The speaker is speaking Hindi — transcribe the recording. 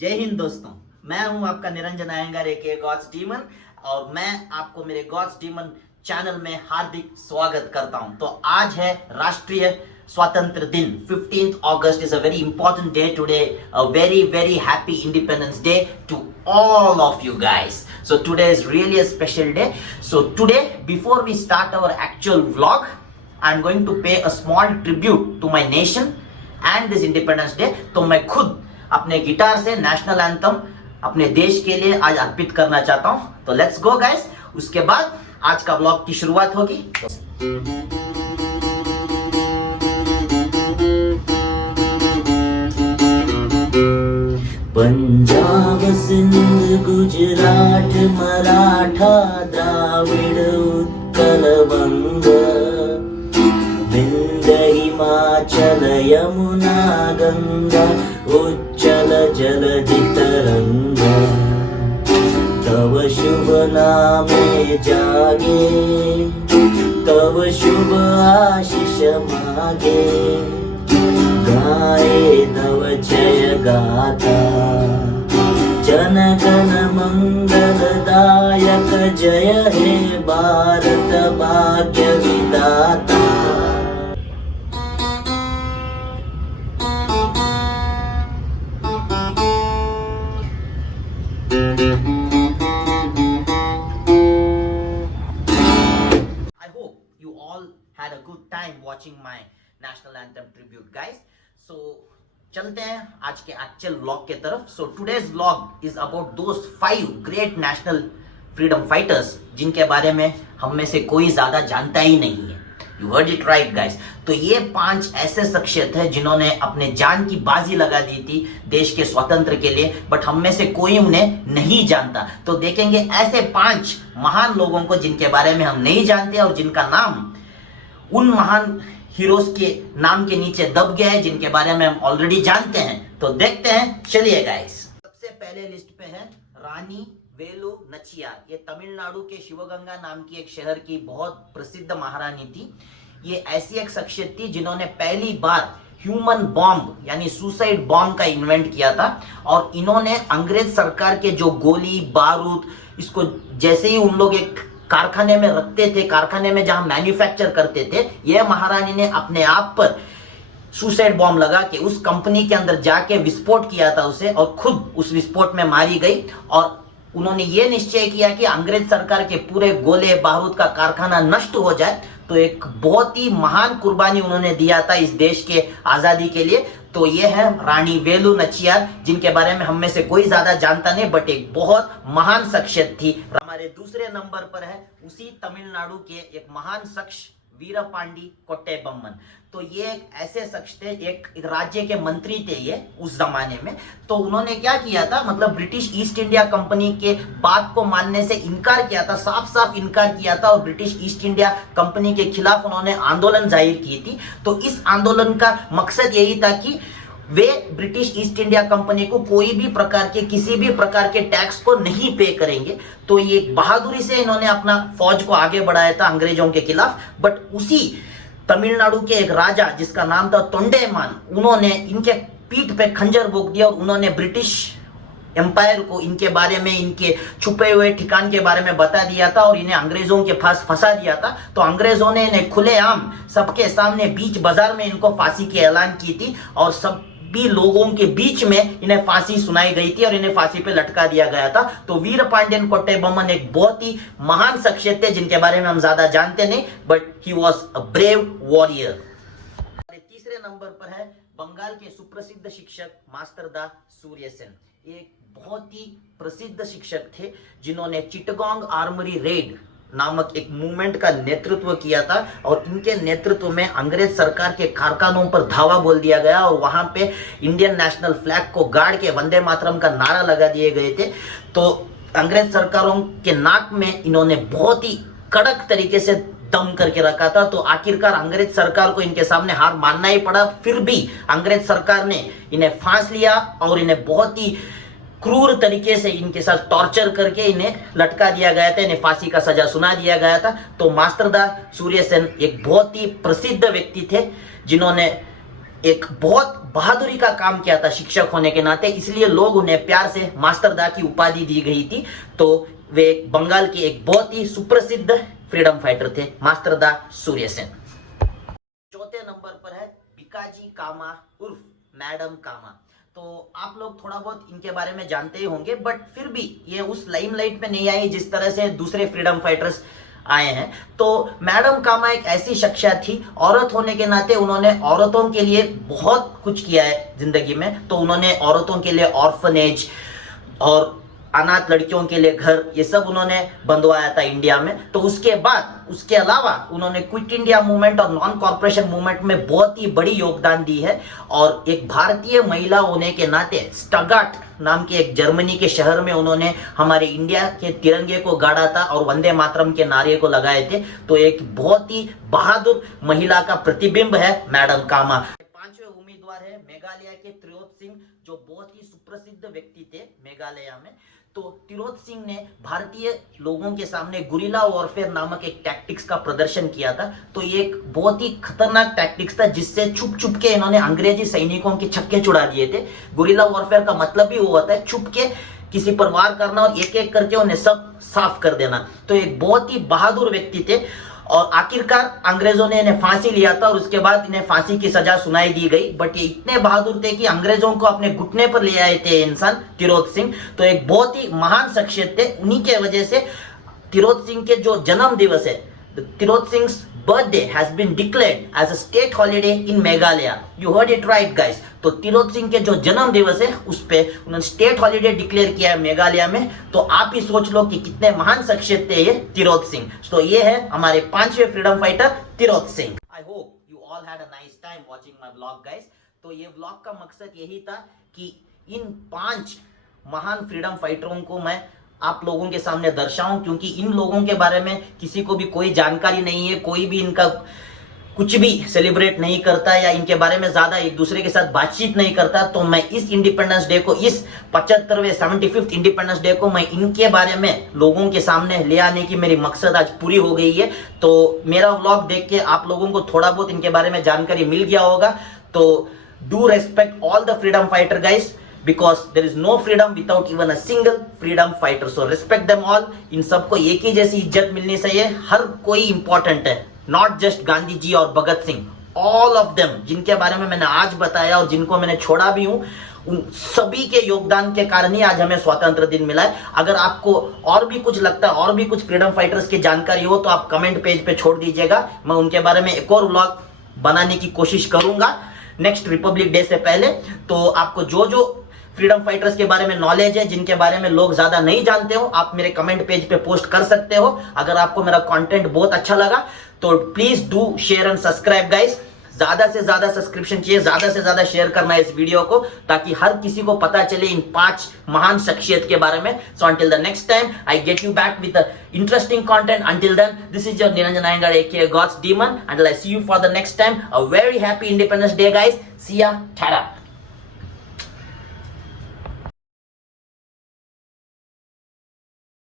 जय हिंद दोस्तों, मैं हूं आपका निरंजन अयंगार एके गॉड्स डीमन और मैं आपको मेरे गॉड्स डीमन चैनल में हार्दिक स्वागत करता हूं। तो आज है राष्ट्रीय स्वतंत्र दिन। 15th August is a very important day today, a very happy Independence Day to all of you guys. So today is really a special day. So today, before we start our actual vlog, I'm going to pay a small tribute to my nation and this Independence Day. तो मैं खुद अपने गिटार से नेशनल एंथम अपने देश के लिए आज अर्पित करना चाहता हूं। तो लेट्स गो गाइस। उसके बाद आज का व्लॉग की शुरुआत होगी। पंजाब सिंध गुजरात मराठा द्राविड़ उत्कल बंग विंध्य हिमाचल यमुना गंगा उच्चल जलधि तरंग तव शुभ नामे जागे तव शुभ आशीष मागे गाए तव जय गाथा जन गण मंगलदायक जय हे भारत भाग्य विधाता। I hope you all had a good time watching my national anthem tribute guys. So चलते हैं आज के एक्चुअल व्लॉग के तरफ। So today's vlog is about those 5 great national freedom fighters जिनके बारे में हम में से कोई ज्यादा जानता ही नहीं है। You heard it right guys. तो ये 5 ऐसे शख्सियत है जिन्होंने अपने जान की बाजी लगा दी थी देश के स्वतंत्र के लिए, बट हम में से कोई उन्हें नहीं जानता। तो देखेंगे ऐसे 5 महान लोगों को जिनके बारे में हम नहीं जानते और जिनका नाम उन महान हीरोज के नाम के नीचे दब गया है जिनके बारे में हम ऑलरेडी जानते हैं। तो देखते हैं, चलिए गाइस। सबसे पहले लिस्ट पे है रानी वेलु नचियार। ये तमिलनाडु के शिवगंगा नाम की एक शहर की बहुत प्रसिद्ध महारानी थी। ये ऐसी एक शख्सियत थी जिन्होंने पहली बार ह्यूमन बॉम्ब यानी सुसाइड बॉम्ब का इन्वेंट किया था और इन्होंने अंग्रेज सरकार के जो गोली बारूद इसको जैसे ही उन लोग एक कारखाने में रखते थे, कारखाने में जहां मैन्युफैक्चर करते थे, यह महारानी ने अपने आप पर सुसाइड बॉम्ब लगा के उस कंपनी के अंदर जाके विस्फोट किया था उसे और खुद उस विस्फोट में मारी गई। और उन्होंने ये निश्चय किया कि अंग्रेज सरकार के पूरे गोले बारूद का कारखाना नष्ट हो जाए। तो एक बहुत ही महान कुर्बानी उन्होंने दिया था इस देश के आजादी के लिए। तो ये है रानी वेलु नचियार जिनके बारे में हम में से कोई ज्यादा जानता नहीं, बट एक बहुत महान शख्सियत थी। हमारे दूसरे नंबर पर है उसी तमिलनाडु के एक महान शख्स वीरपांडी कोट्टेबम्मन। तो ये एक ऐसे शख्स थे, एक राज्य के मंत्री थे ये उस जमाने में। तो उन्होंने क्या किया था, मतलब ब्रिटिश ईस्ट इंडिया कंपनी के बात को मानने से इनकार किया था, साफ इनकार किया था और ब्रिटिश ईस्ट इंडिया कंपनी के खिलाफ उन्होंने आंदोलन जाहिर की थी। तो इस आंदोलन का मकसद यही था कि वे ब्रिटिश ईस्ट इंडिया कंपनी को कोई भी प्रकार के किसी भी प्रकार के टैक्स को नहीं पे करेंगे। तो ये बहादुरी से इन्होंने अपना फौज को आगे बढ़ाया था अंग्रेजों के खिलाफ। बट उसी तमिलनाडु के एक राजा जिसका नाम था तोंडैमान, उन्होंने इनके पीठ पे खंजर भोंक दिया और उन्होंने ब्रिटिश एम्पायर को इनके बारे में, इनके छुपे हुए ठिकान के बारे में बता दिया था और इन्हें अंग्रेजों के पास फंसा दिया था। तो अंग्रेजों ने इन्हें खुलेआम सबके सामने बीच बाजार में इनको फांसी की ऐलान की थी और सब भी लोगों के बीच में इन्हें फांसी सुनाई गई थी और इन्हें फांसी पे लटका दिया गया था। तो वीरपांडियन कोट्टेबम्मन एक बहुत ही महान शख्सियत थे जिनके बारे में हम ज्यादा जानते नहीं, but he was a brave warrior. तीसरे नंबर पर है बंगाल के सुप्रसिद्ध शिक्षक मास्टरदा सूर्यसेन। एक बहुत ही प्रसिद्ध शिक्षक थे जिन्होंने चिटगांग आर्मरी रेड नामक एक मूवमेंट का नेतृत्व किया था और इनके नेतृत्व में अंग्रेज सरकार के कारखानों पर धावा बोल दिया गया और वहां पे इंडियन नेशनल फ्लैग को गाड़ के वंदे मातरम का नारा लगा दिए गए थे। तो अंग्रेज सरकारों के नाक में इन्होंने बहुत ही कड़क तरीके से दम करके रखा था। तो आखिरकार अंग्रेज सरकार को इनके सामने हार मानना ही पड़ा। फिर भी अंग्रेज सरकार ने इन्हें फांस लिया और इन्हें बहुत ही क्रूर तरीके से इनके साथ टॉर्चर करके इन्हें लटका दिया गया था, इन्हें फांसी का सजा सुना दिया गया था। तो मास्टरदा सूर्यसेन एक बहुत ही प्रसिद्ध व्यक्ति थे जिन्होंने एक बहुत बहादुरी का काम किया था शिक्षक होने के नाते, इसलिए लोग उन्हें प्यार से मास्टर दा की उपाधि दी गई थी। तो वे बंगाल के एक बहुत ही सुप्रसिद्ध फ्रीडम फाइटर थे, मास्टर दा सूर्यसेन। चौथे नंबर पर है भिकाजी कामा उर्फ मैडम कामा। तो आप लोग थोड़ा बहुत इनके बारे में जानते ही होंगे, बट फिर भी ये उस लाइमलाइट में नहीं आई जिस तरह से दूसरे फ्रीडम फाइटर्स आए हैं। तो मैडम कामा एक ऐसी शख्सियत थी, औरत होने के नाते उन्होंने औरतों के लिए बहुत कुछ किया है जिंदगी में। तो उन्होंने औरतों के लिए ऑर्फनेज और अनाथ लड़कियों के लिए घर, ये सब उन्होंने बंधवाया था इंडिया में। तो उसके अलावा उन्होंने क्विट इंडिया मूवमेंट और नॉन कॉर्पोरेशन मूवमेंट में बहुत ही बड़ी योगदान दी है। और एक भारतीय महिला होने के नाते स्टगार्ट नाम के एक जर्मनी के शहर में उन्होंने हमारे इंडिया के तिरंगे को गाड़ा था और वंदे मातरम के नारे को लगाए थे। तो एक बहुत ही बहादुर महिला का प्रतिबिंब है मैडम कामा। पांचवें उम्मीदवार है मेघालय के तिरोत सिंह, जो बहुत ही सुप्रसिद्ध व्यक्ति थे मेघालय में। तो तिरोत सिंह ने भारतीय लोगों के सामने गुरिल्ला वॉरफेयर नामक एक टैक्टिक्स का प्रदर्शन किया था। तो ये एक बहुत ही खतरनाक टैक्टिक्स था जिससे छुप छुप के इन्होंने अंग्रेजी सैनिकों के छक्के छुड़ा दिए थे। गुरिल्ला वॉरफेयर का मतलब भी वो होता है छुप के किसी पर वार करना और एक एक करके उन्हें सब साफ कर देना। तो एक बहुत ही बहादुर व्यक्ति थे और आखिरकार अंग्रेजों ने इन्हें फांसी लिया था और उसके बाद इन्हें फांसी की सजा सुनाई दी गई। बट ये इतने बहादुर थे कि अंग्रेजों को अपने घुटने पर ले आए थे इंसान तिरोत सिंह। तो एक बहुत ही महान शख्सियत थे। उन्हीं के वजह से तिरोत सिंह के जो जन्म दिवस है, तिरोत Singh birthday has been declared as a state holiday in Meghalaya. You heard it right guys. तो तिरोत सिंह के जो जन्म दिवस है उस पे उन्होंने स्टेट हॉलिडे डिक्लेयर किया है मेघालय में। तो आप ही सोच लो कि कितने महान शख्सियत थे ये तिरोत सिंह। तो ये है हमारे पांचवें freedom fighter Tirot Singh. I hope you all had a nice time watching my vlog guys. तो ये व्लॉग का मकसद यही था कि इन 5 महान फ्रीडम फाइटरों को मैं आप लोगों के सामने दर्शाऊं, क्योंकि इन लोगों के बारे में किसी को भी कोई जानकारी नहीं है, कोई भी इनका कुछ भी सेलिब्रेट नहीं करता या इनके बारे में ज्यादा एक दूसरे के साथ बातचीत नहीं करता। तो मैं इस इंडिपेंडेंस डे को, इस 75वें 75th इंडिपेंडेंस डे को मैं इनके बारे में लोगों के सामने ले आने की मेरी मकसद आज पूरी हो गई है। तो मेरा व्लॉग देख के आप लोगों को थोड़ा बहुत इनके बारे में जानकारी मिल गया होगा। तो do respect all the freedom fighter guys, because there is no freedom without even a single freedom fighter. So respect them all. इन सबको एक ही जैसी इज्जत मिलनी चाहिए। हर कोई इंपॉर्टेंट है, नॉट जस्ट गांधी जी और Bhagat Singh, all of them जिनके बारे में मैंने आज बताया और जिनको मैंने छोड़ा भी हूं, उन सभी के योगदान के कारण ही आज हमें स्वतंत्र दिन मिला है। अगर आपको और भी कुछ लगता है, और भी कुछ फ्रीडम फाइटर्स की जानकारी हो, तो आप कमेंट पेज पे छोड़ दीजिएगा। मैं उनके बारे में एक और व्लॉग बनाने की कोशिश करूंगा नेक्स्ट रिपब्लिक डे से पहले। तो आपको जो जो फ्रीडम फाइटर्स के बारे में नॉलेज है, जिनके बारे में लोग ज्यादा नहीं जानते हो, आप मेरे कमेंट पेज पे पोस्ट कर सकते हो। अगर आपको मेरा कंटेंट बहुत अच्छा लगा तो please do share and subscribe guys. ज्यादा से ज्यादा सब्सक्रिप्शन चाहिए, ज्यादा से ज्यादा शेयर करना है इस वीडियो को, ताकि हर किसी को पता चले इन 5 महान शख्सियत के बारे में। So until the next time I get you back with interesting content. Until then this is your Niranjan Iyengar aka God's Demon. Until I see you for the next time, a very happy Independence Day guys. See ya. Ta-da.